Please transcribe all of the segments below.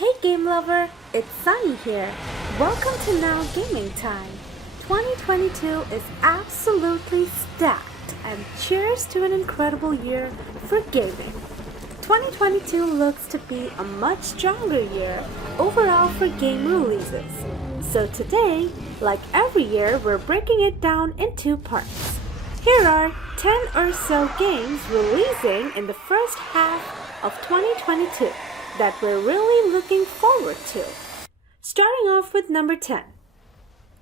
Hey game lover, it's Sunny here. Welcome to Now Gaming Time. 2022 is absolutely stacked and cheers to an incredible year for gaming. 2022 looks to be a much stronger year overall for game releases. So today, like every year, we're breaking it down in two parts. Here are 10 or so games releasing in the first half of 2022 that we're really looking forward to. Starting off with number 10.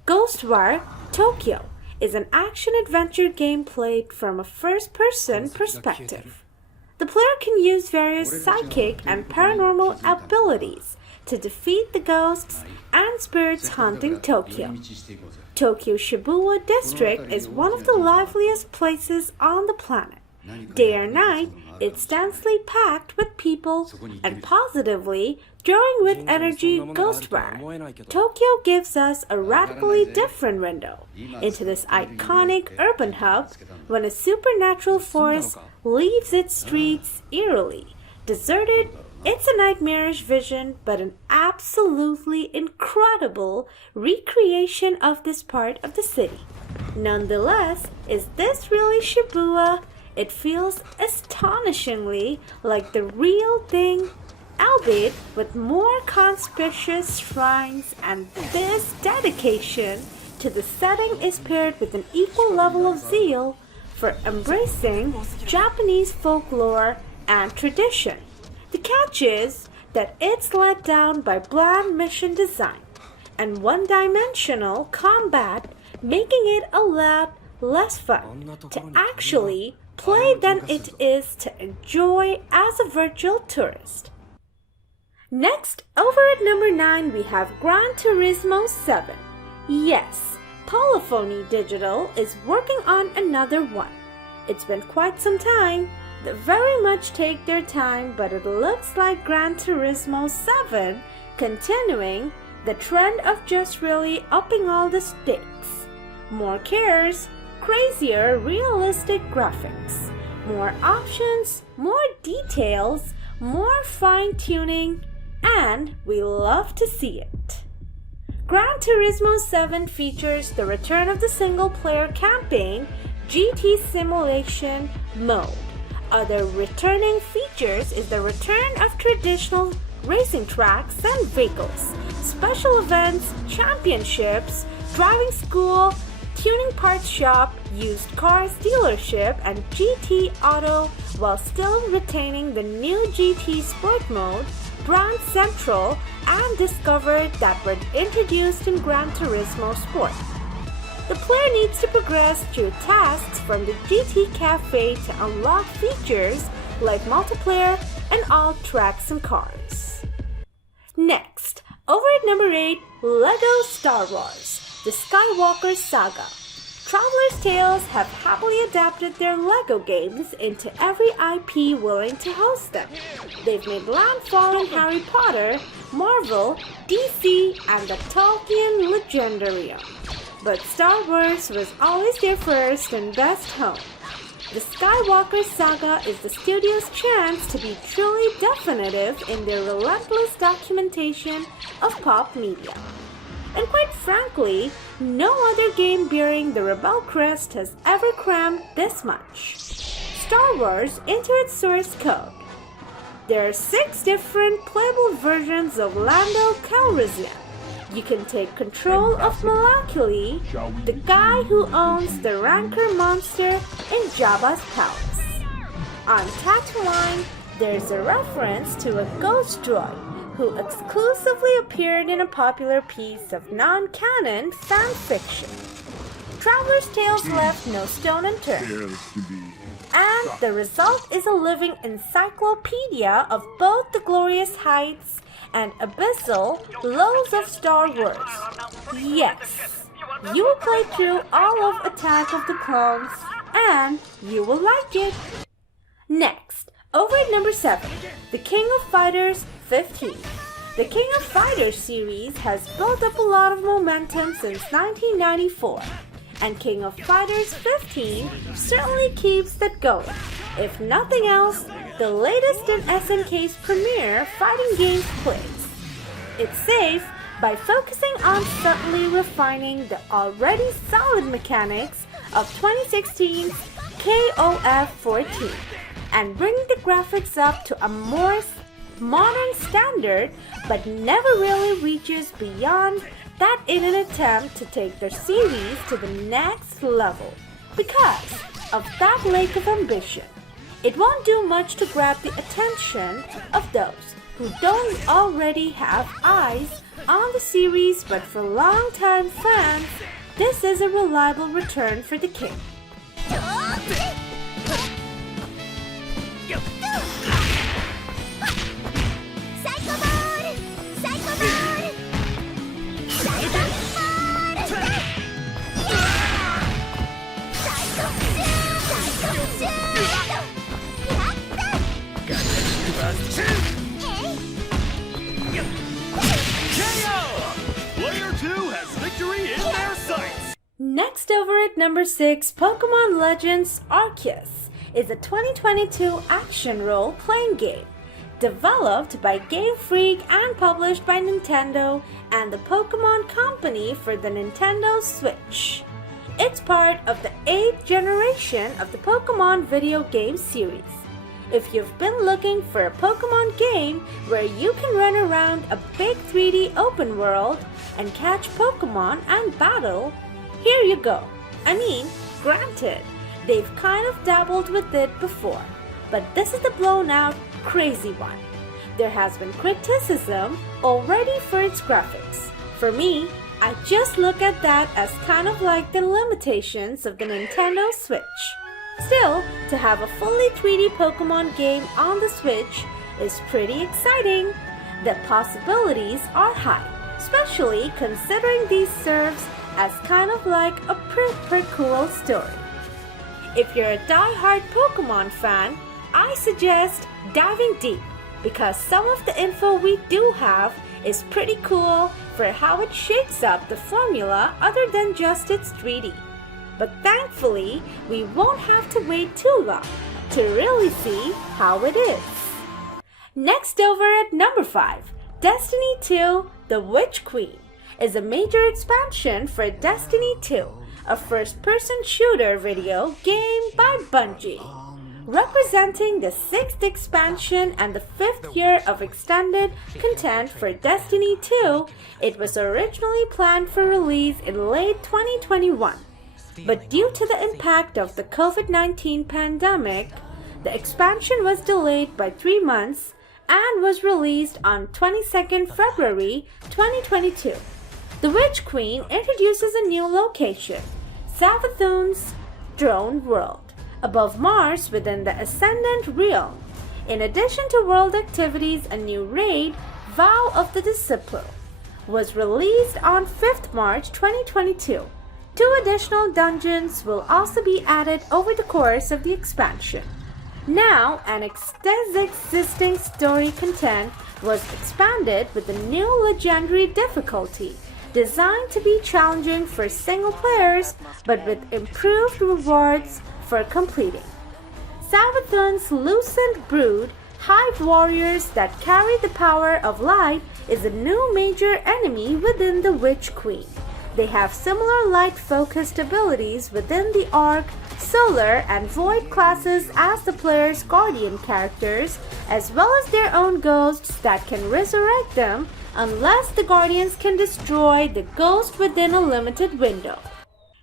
Ghostwire Tokyo is an action-adventure game played from a first-person perspective. The player can use various psychic and paranormal abilities to defeat the ghosts and spirits haunting Tokyo. Tokyo Shibuya district is one of the liveliest places on the planet. Day or night, it's densely packed with people and positively drawing with energy Ghostwire. Tokyo gives us a radically different window into this iconic urban hub when a supernatural force leaves its streets eerily. Deserted, it's a nightmarish vision, but an absolutely incredible recreation of this part of the city. Nonetheless, is this really Shibuya? It feels astonishingly like the real thing, albeit with more conspicuous shrines, and this dedication to the setting is paired with an equal level of zeal for embracing Japanese folklore and tradition. The catch is that it's let down by bland mission design and one-dimensional combat, making it a lot less fun to actually play than it is to enjoy as a virtual tourist. Next, over at number 9 we have Gran Turismo 7. Yes, Polyphony Digital is working on another one. It's been quite some time. They very much take their time, but it looks like Gran Turismo 7 continuing the trend of just really upping all the stakes. More cares, crazier realistic graphics, more options, more details, more fine-tuning, and we love to see it. Gran Turismo 7 features the return of the single-player campaign GT Simulation mode. Other returning features is the return of traditional racing tracks and vehicles, special events, championships, driving school, tuning parts shop, used cars dealership, and GT Auto, while still retaining the new GT Sport mode, Brand Central, and Discover that were introduced in Gran Turismo Sport. The player needs to progress through tasks from the GT Cafe to unlock features like multiplayer and all tracks and cars. Next, over at number 8, LEGO Star Wars, the Skywalker Saga. Traveler's Tales have happily adapted their LEGO games into every IP willing to host them. They've made landfall in Harry Potter, Marvel, DC, and the Tolkien Legendarium. But Star Wars was always their first and best home. The Skywalker Saga is the studio's chance to be truly definitive in their relentless documentation of pop media. And quite frankly, no other game bearing the Rebel crest has ever crammed this much Star Wars into its source code. There are 6 different playable versions of Lando Calrissian. You can take control of Malakili, the guy who owns the Rancor monster in Jabba's palace. On Tatooine, there's a reference to a ghost droid who exclusively appeared in a popular piece of non-canon fan fiction. Traveler's Tales left no stone unturned, and the result is a living encyclopedia of both the glorious heights and abyssal lows of Star Wars. Yes, you will play through all of Attack of the Clones, and you will like it. Next, over at number 7, The King of Fighters 15. The King of Fighters series has built up a lot of momentum since 1994, and King of Fighters 15 certainly keeps that going. If nothing else, the latest in SNK's premier fighting games plays. It's safe by focusing on subtly refining the already solid mechanics of 2016's KOF 14 and bringing the graphics up to a more modern standard, but never really reaches beyond that in an attempt to take their series to the next level. Because of that lack of ambition, it won't do much to grab the attention of those who don't already have eyes on the series, but for longtime fans, this is a reliable return for the king. Next over at number 6, Pokémon Legends Arceus is a 2022 action role-playing game developed by Game Freak and published by Nintendo and the Pokémon Company for the Nintendo Switch. It's part of the 8th generation of the Pokémon video game series. If you've been looking for a Pokémon game where you can run around a big 3D open world and catch Pokémon and battle, here you go. I mean, granted, they've kind of dabbled with it before, but this is the blown out, crazy one. There has been criticism already for its graphics. For me, I just look at that as kind of like the limitations of the Nintendo Switch. Still, to have a fully 3D Pokémon game on the Switch is pretty exciting. The possibilities are high, especially considering these serves as kind of like a pretty cool story. If you're a die-hard Pokémon fan, I suggest diving deep because some of the info we do have is pretty cool for how it shakes up the formula other than just its 3D. But thankfully, we won't have to wait too long to really see how it is. Next over at number 5, Destiny 2 The Witch Queen is a major expansion for Destiny 2, a first-person shooter video game by Bungie. Representing the 6th expansion and the 5th year of extended content for Destiny 2, it was originally planned for release in late 2021. But due to the impact of the COVID-19 pandemic, the expansion was delayed by 3 months and was released on 22nd February 2022. The Witch Queen introduces a new location, Savathun's Drone World, above Mars within the Ascendant Realm. In addition to world activities, a new raid, Vow of the Disciple, was released on 5th March 2022. 2 additional dungeons will also be added over the course of the expansion. Now, an existing story content was expanded with a new legendary difficulty, designed to be challenging for single players, but with improved rewards for completing. Savathun's Lucent Brood, Hive Warriors that carry the power of light, is a new major enemy within the Witch Queen. They have similar light-focused abilities within the Arc, Solar, and Void classes as the player's guardian characters, as well as their own ghosts that can resurrect them unless the guardians can destroy the ghost within a limited window.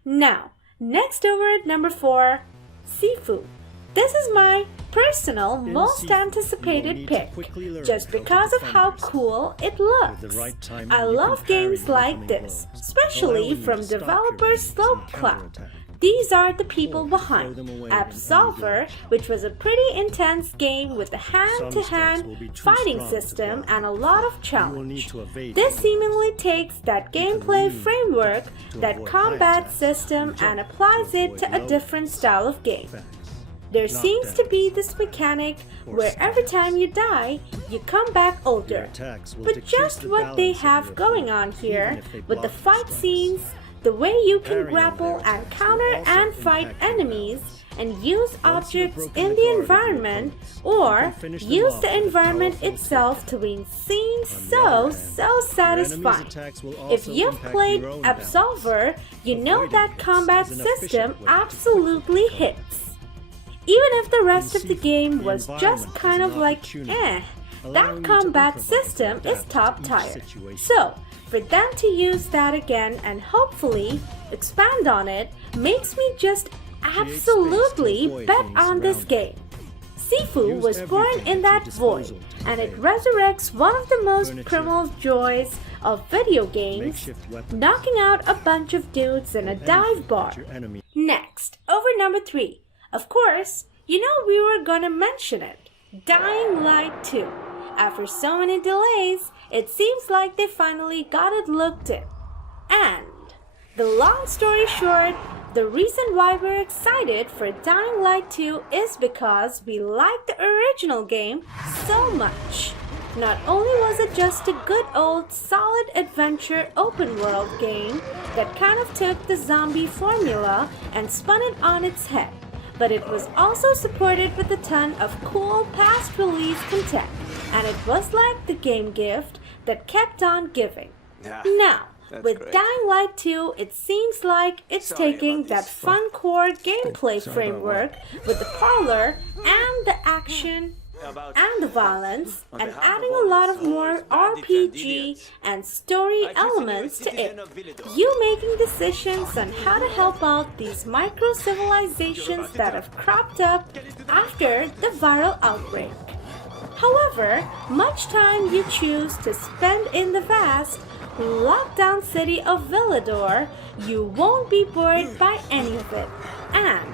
Now, next over at number 4, Sifu. This is my personal most anticipated pick, just because of how cool it looks. I love games like this, especially from developer Slopecloud. These are the people behind Absolver, which was a pretty intense game with a hand-to-hand fighting system and a lot of challenge. This seemingly takes that gameplay framework, that combat system, and applies it to a different style of game. There seems to be this mechanic where every time you die, you come back older. But just what they have going on here with the fight scenes, The way you can grapple and counter and fight enemies, and use objects in the environment, or use the environment itself to be seen so satisfying. If you've played Absolver, you know that combat system absolutely hits. Even if the rest of the game was just kind of like that combat system is top tier. So, for them to use that again and hopefully expand on it makes me just absolutely bet on this game. Sifu was born in that void, and it resurrects one of the most primal joys of video games, knocking out a bunch of dudes in a dive bar. Next, over number 3. Of course, you know we were gonna mention it. Dying Light 2. After so many delays, it seems like they finally got it looked in. And the long story short, the reason why we're excited for Dying Light 2 is because we like the original game so much. Not only was it just a good old solid adventure open world game that kind of took the zombie formula and spun it on its head, but it was also supported with a ton of cool past release content, and it was like the game gift that kept on giving. Now, with great. Dying Light 2, it seems like it's taking that fun core gameplay framework with the parlor and the action and the violence and adding a lot of more RPG and story elements to it. You making decisions on how to help out these micro-civilizations that have cropped up after the viral outbreak. However, much time you choose to spend in the vast, lockdown city of Villador, you won't be bored by any of it. And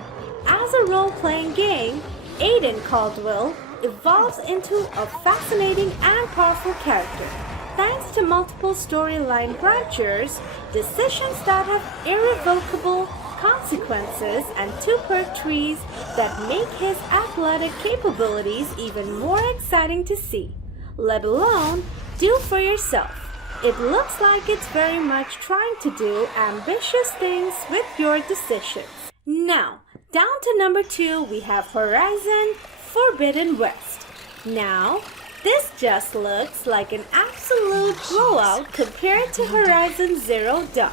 as a role-playing game, Aiden Caldwell evolves into a fascinating and powerful character, thanks to multiple storyline branchers, decisions that have irrevocable consequences, and 2 perk trees that make his athletic capabilities even more exciting to see, let alone do for yourself. It looks like it's very much trying to do ambitious things with your decisions. Now, down to number 2, we have Horizon Forbidden West. Now, this just looks like an absolute blowout compared to Horizon Zero Dawn.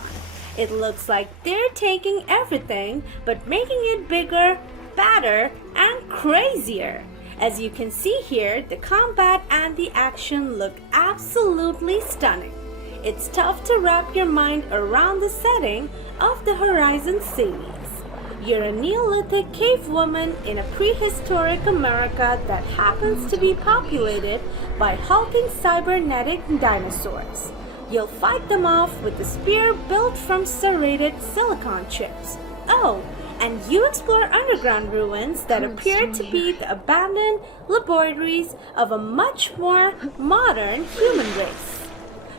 It looks like they're taking everything but making it bigger, badder, and crazier. As you can see here, the combat and the action look absolutely stunning. It's tough to wrap your mind around the setting of the Horizon series. You're a Neolithic cave woman in a prehistoric America that happens to be populated by hulking cybernetic dinosaurs. You'll fight them off with a spear built from serrated silicon chips. Oh, and you explore underground ruins that appear to be the abandoned laboratories of a much more modern human race.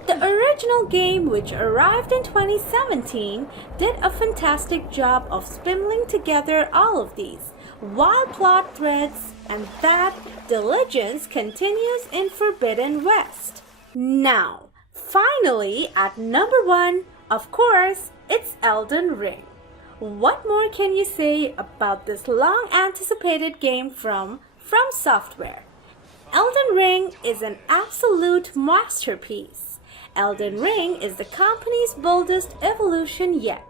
The original game, which arrived in 2017, did a fantastic job of spindling together all of these wild plot threads, and that diligence continues in Forbidden West. Now, finally, at number 1, of course, it's Elden Ring. What more can you say about this long-anticipated game from Software? Elden Ring is an absolute masterpiece. Elden Ring is the company's boldest evolution yet.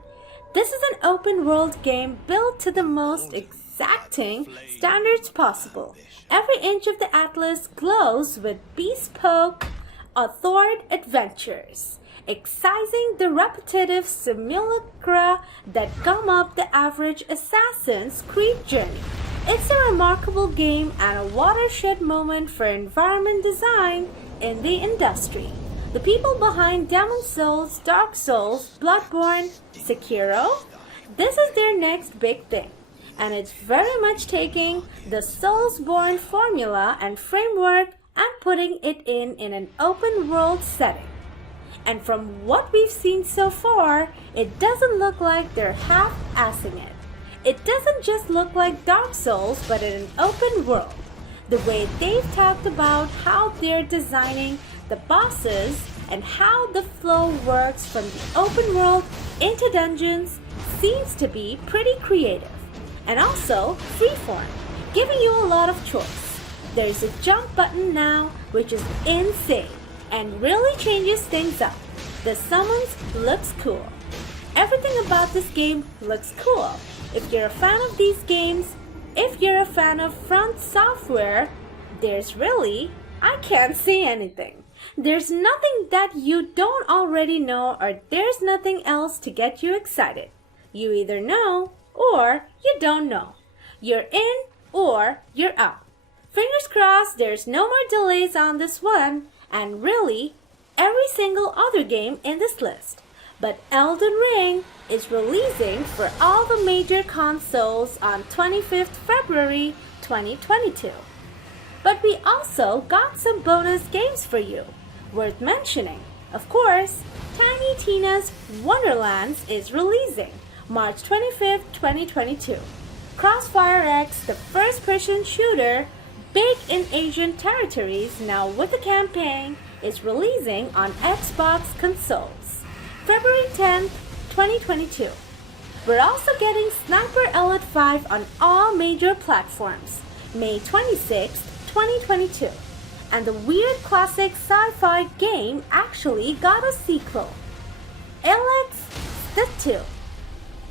This is an open-world game built to the most exacting standards possible. Every inch of the atlas glows with bespoke, authored adventures, excising the repetitive simulacra that gum up the average Assassin's Creed journey. It's a remarkable game and a watershed moment for environment design in the industry. The people behind Demon Souls, Dark Souls, Bloodborne, Sekiro, this is their next big thing. And it's very much taking the Soulsborne formula and framework and putting it in an open world setting. And from what we've seen so far, it doesn't look like they're half-assing it. It doesn't just look like Dark Souls, but in an open world. The way they've talked about how they're designing the bosses and how the flow works from the open world into dungeons seems to be pretty creative and also freeform, giving you a lot of choice. There's a jump button now, which is insane and really changes things up. The summons looks cool. Everything about this game looks cool. If you're a fan of these games, if you're a fan of Front Software, I can't say anything. There's nothing that you don't already know, or there's nothing else to get you excited. You either know or you don't know. You're in or you're out. Fingers crossed there's no more delays on this one, and really every single other game in this list. But Elden Ring is releasing for all the major consoles on 25th February 2022. But we also got some bonus games for you. Worth mentioning, of course, Tiny Tina's Wonderlands is releasing March 25th, 2022. Crossfire X, the first-person shooter, big in Asian territories now with a campaign, is releasing on Xbox consoles. February 10th, 2022. We're also getting Sniper Elite 5 on all major platforms, May 26th, 2022. And the weird classic sci-fi game actually got a sequel. Alex Stittu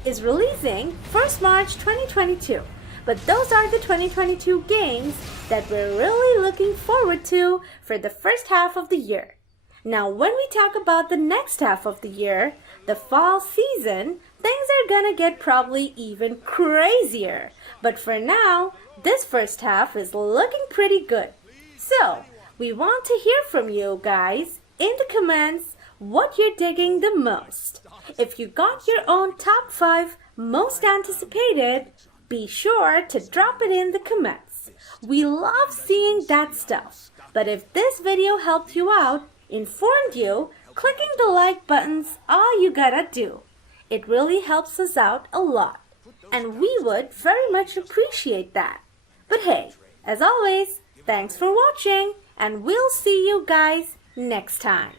is releasing 1st March 2022. But those are the 2022 games that we're really looking forward to for the first half of the year. Now, when we talk about the next half of the year, the fall season, things are gonna get probably even crazier. But for now, this first half is looking pretty good. So, we want to hear from you guys in the comments what you're digging the most. If you got your own top 5 most anticipated, be sure to drop it in the comments. We love seeing that stuff. But if this video helped you out, informed you, clicking the like button's all you gotta do. It really helps us out a lot. And we would very much appreciate that. But hey, as always, thanks for watching, and we'll see you guys next time.